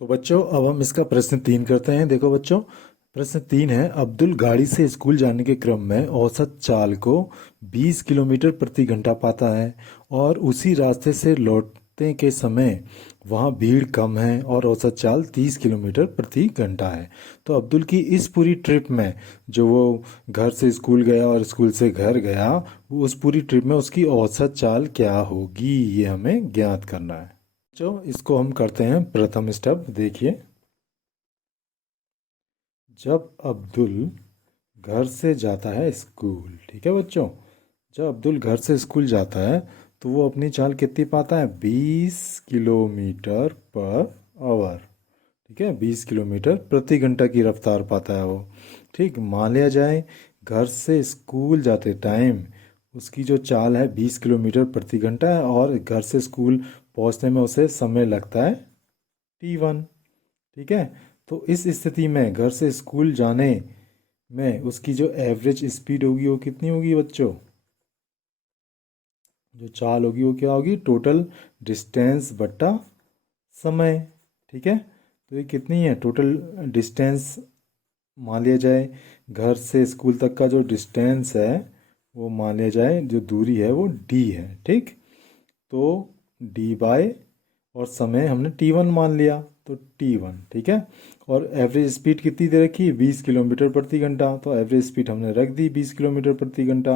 तो बच्चों अब हम इसका प्रश्न 3 करते हैं। देखो बच्चों, प्रश्न 3 है, अब्दुल गाड़ी से स्कूल जाने के क्रम में औसत चाल को 20 किलोमीटर प्रति घंटा पाता है और उसी रास्ते से लौटने के समय वहाँ भीड़ कम है और औसत चाल 30 किलोमीटर प्रति घंटा है। तो अब्दुल की इस पूरी ट्रिप में जो वो घर से स्कूल गया और स्कूल से घर गया, वो उस पूरी ट्रिप में उसकी औसत चाल क्या होगी, ये हमें ज्ञात करना है। बच्चों इसको हम करते हैं प्रथम स्टेप। देखिए, जब अब्दुल घर से जाता है स्कूल, ठीक है बच्चों, जब अब्दुल घर से स्कूल जाता है तो वो अपनी चाल कितनी पाता है? 20 किलोमीटर पर आवर। ठीक है, 20 किलोमीटर प्रति घंटा की रफ्तार पाता है वो। ठीक, मान लिया जाए घर से स्कूल जाते टाइम उसकी जो चाल है 20 किलोमीटर प्रति घंटा है और घर से स्कूल पहुंचने में उसे समय लगता है T1। ठीक है, तो इस स्थिति में घर से स्कूल जाने में उसकी जो एवरेज स्पीड होगी वो कितनी होगी बच्चों? जो चाल होगी वो क्या होगी? टोटल डिस्टेंस बट्टा समय। ठीक है, तो ये कितनी है टोटल डिस्टेंस? मान लिया जाए घर से स्कूल तक का जो डिस्टेंस है वो मान लिया जाए जो दूरी है वो D है। ठीक, तो D/, और समय हमने T1 मान लिया तो T1। ठीक है, और एवरेज स्पीड कितनी दे रखी? 20 किलोमीटर प्रति घंटा, तो एवरेज स्पीड हमने रख दी 20 किलोमीटर प्रति घंटा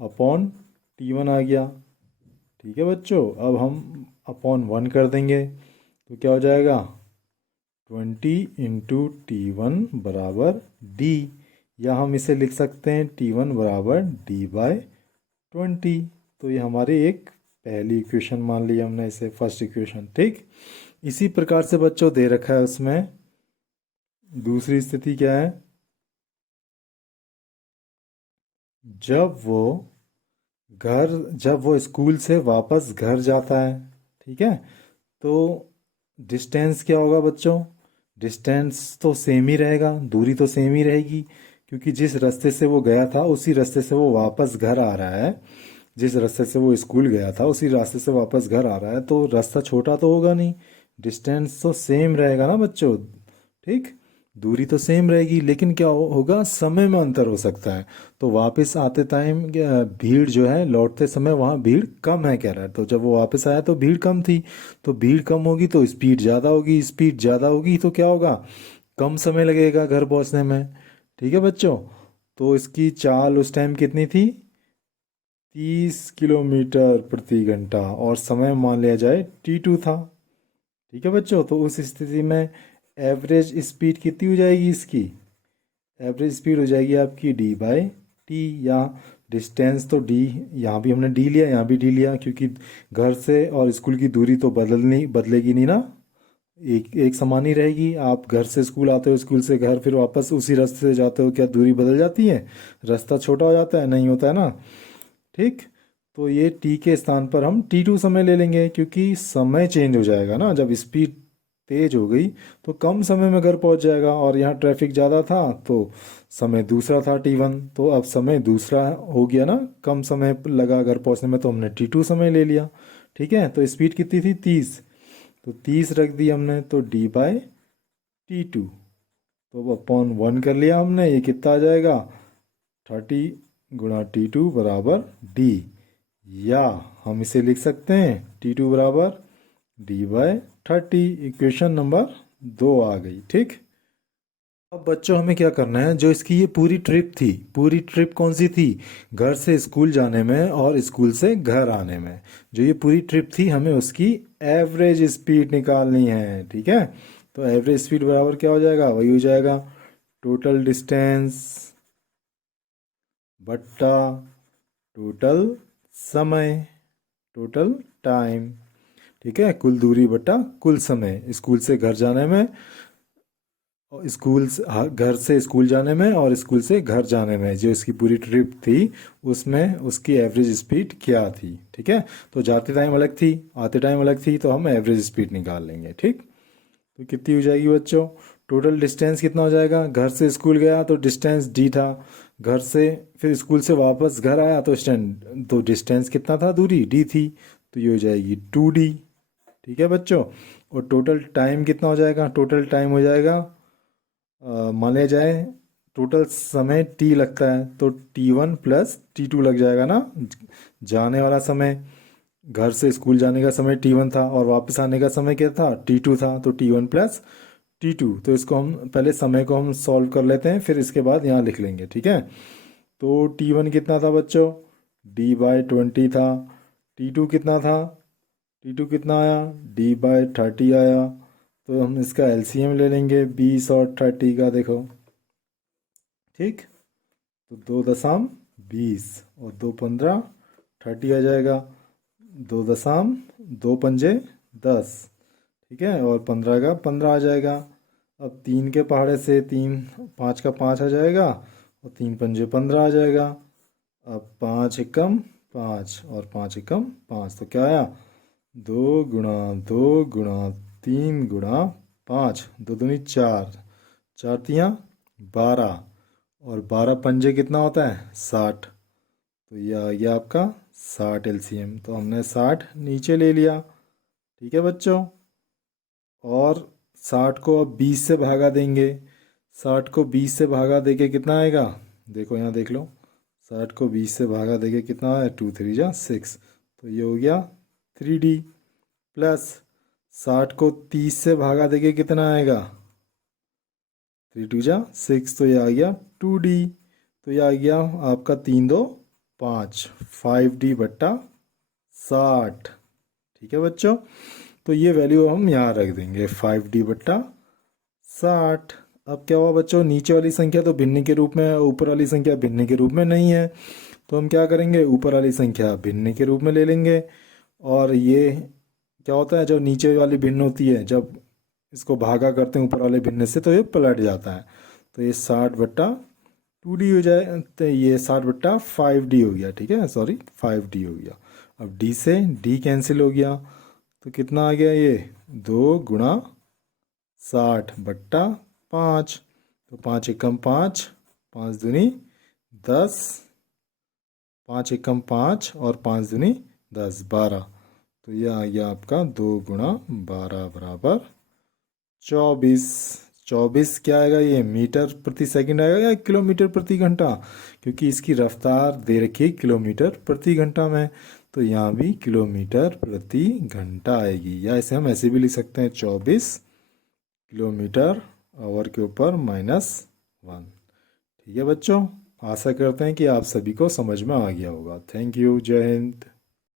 अपॉन T1 आ गया। ठीक है बच्चों, अब हम अपॉन 1 कर देंगे तो क्या हो जाएगा? 20 × T1 = D, या हम इसे लिख सकते हैं T1 = D/20। तो ये हमारी एक पहली इक्वेशन मान ली हमने, इसे फर्स्ट इक्वेशन। ठीक, इसी प्रकार से बच्चों दे रखा है उसमें दूसरी स्थिति क्या है? जब वो जब वो स्कूल से वापस घर जाता है, ठीक है, तो डिस्टेंस क्या होगा बच्चों? डिस्टेंस तो सेम ही रहेगा, दूरी तो सेम ही रहेगी, क्योंकि जिस रास्ते से वो गया था उसी रास्ते से वो वापस घर आ रहा है। जिस रास्ते से वो स्कूल गया था उसी रास्ते से वापस घर आ रहा है, तो रास्ता छोटा तो होगा नहीं, डिस्टेंस तो सेम रहेगा ना बच्चों। ठीक, दूरी तो सेम रहेगी, लेकिन क्या होगा? समय में अंतर हो सकता है। तो वापस आते टाइम भीड़ जो है, लौटते समय वहाँ भीड़ कम है कह रहा है, तो जब वो वापस आया तो भीड़ कम थी, तो भीड़ कम होगी तो स्पीड ज़्यादा होगी, स्पीड ज़्यादा होगी तो क्या होगा? कम समय लगेगा घर पहुँचने में। ठीक है बच्चों, तो इसकी चाल उस टाइम कितनी थी? 30 किलोमीटर प्रति घंटा, और समय मान लिया जाए T2 था। ठीक है बच्चों, तो उस स्थिति में एवरेज स्पीड कितनी हो जाएगी इसकी? एवरेज स्पीड हो जाएगी आपकी D/T, या डिस्टेंस तो D, यहाँ भी हमने D लिया, यहाँ भी D लिया, क्योंकि घर से और स्कूल की दूरी तो बदलेगी नहीं ना, एक एक समान ही रहेगी। आप घर से स्कूल आते हो, स्कूल से घर, फिर वापस उसी रास्ते से जाते हो, क्या दूरी बदल जाती है? रास्ता छोटा हो जाता है? नहीं होता है ना। ठीक, तो ये T के स्थान पर हम T2 समय ले लेंगे, क्योंकि समय चेंज हो जाएगा ना, जब स्पीड तेज हो गई तो कम समय में घर पहुंच जाएगा, और यहाँ ट्रैफिक ज़्यादा था तो समय दूसरा था T1, तो अब समय दूसरा हो गया ना, कम समय लगा घर पहुंचने में, तो हमने T2 समय ले लिया। ठीक है, तो स्पीड कितनी थी? 30, तो 30 रख दी हमने, तो D/T2, तो अपॉन 1 कर लिया हमने, ये कितना आ जाएगा? 30 × T2 = D, या हम इसे लिख सकते हैं T2 = D/30। इक्वेशन नंबर 2 आ गई। ठीक, अब बच्चों हमें क्या करना है? जो इसकी ये पूरी ट्रिप थी, पूरी ट्रिप कौन सी थी? घर से स्कूल जाने में और स्कूल से घर आने में, जो ये पूरी ट्रिप थी, हमें उसकी एवरेज स्पीड निकालनी है। ठीक है, तो एवरेज स्पीड बराबर क्या हो जाएगा? वही हो जाएगा टोटल डिस्टेंस बट्टा टोटल समय, टोटल टाइम। ठीक है, कुल दूरी बटा कुल समय स्कूल से घर जाने में, और घर से स्कूल जाने में और स्कूल से घर जाने में, जो इसकी पूरी ट्रिप थी उसमें उसकी एवरेज स्पीड क्या थी। ठीक है, तो जाते टाइम अलग थी, आते टाइम अलग थी, तो हम एवरेज स्पीड निकाल लेंगे। ठीक, तो कितनी हो जाएगी बच्चों? टोटल डिस्टेंस कितना हो जाएगा? घर से स्कूल गया तो डिस्टेंस D था, घर से फिर स्कूल से वापस घर आया तो डिस्टेंस कितना था? दूरी D थी, तो ये हो जाएगी 2D। ठीक है बच्चों, और टोटल टाइम कितना हो जाएगा, टोटल टाइम हो जाएगा, मान लिया जाए टोटल समय टी लगता है तो T1 प्लस T2 लग जाएगा ना। जाने वाला समय, घर से स्कूल जाने का समय T1 था और वापस आने का समय क्या था, T2 था, तो T1 प्लस T2। तो इसको हम पहले समय को हम सॉल्व कर लेते हैं, फिर इसके बाद यहाँ लिख लेंगे, ठीक है। तो T1 कितना था बच्चों, D/20 था। T2 कितना था, T2 कितना आया, D/30 आया। तो हम इसका एलसीएम ले लेंगे 20 और 30 का, देखो ठीक। तो 2 दशम 20 और 2 15 30 आ जाएगा। 2 दशम 2 पंजे 10, ठीक है, और 15 का 15 आ जाएगा। अब 3 के पहाड़े से 3, 5 का 5 आ जाएगा और 3 पंजे 15 आ जाएगा। अब 5 एकम 5 और 5 एकम 5, तो क्या आया, 2 गुणा 2 गुणा 3 गुणा 5, 2 दूनी 4, 4 तियाँ 12 और 12 पंजे कितना होता है, 60। तो यह आ गया आपका 60 एलसीएम। तो हमने 60 नीचे ले लिया, ठीक है बच्चों। और 60 को अब 20 से भागा देंगे। 60 को 20 से भागा देके कितना आएगा, देखो यहाँ देख लो, 60 को 20 से भागा देके कितना आया, 2 3 जा 6। तो ये हो गया 3D। प्लस 60 को 30 से भागा देके कितना आएगा, 3 2 जा 6, तो ये आ गया 2D। तो ये आ गया आपका 3 2 5, 5D/60, ठीक है बच्चों। तो ये वैल्यू हम यहाँ रख देंगे 5D/60। अब क्या हुआ बच्चों, नीचे वाली संख्या तो भिन्न के रूप में है, ऊपर वाली संख्या भिन्न के रूप में नहीं है। तो हम क्या करेंगे, ऊपर वाली संख्या भिन्न के रूप में ले लेंगे। और ये क्या होता है, जब नीचे वाली भिन्न होती है, जब इसको भागा करते हैं ऊपर वाले भिन्न से, तो ये पलट जाता है। तो ये 60/2D हो जाए, तो ये 60/5D हो गया, ठीक है, सॉरी 5D हो गया। अब D से D कैंसिल हो गया, तो कितना आ गया ये, 2 गुणा 60/5। तो 5 एकम 5, 5 दूनी 10, 5 एकम 5 और 5 दूनी 10, 12। तो ये आ गया आपका 2 गुणा 12 बराबर 24। 24 क्या आएगा, ये मीटर प्रति सेकंड आएगा या किलोमीटर प्रति घंटा, क्योंकि इसकी रफ्तार दे रखी है किलोमीटर प्रति घंटा में। तो यहाँ भी किलोमीटर प्रति घंटा आएगी, या इसे हम ऐसे भी लिख सकते हैं 24 किलोमीटर आवर के ऊपर -1। ठीक है बच्चों, आशा करते हैं कि आप सभी को समझ में आ गया होगा। थैंक यू, जय हिंद।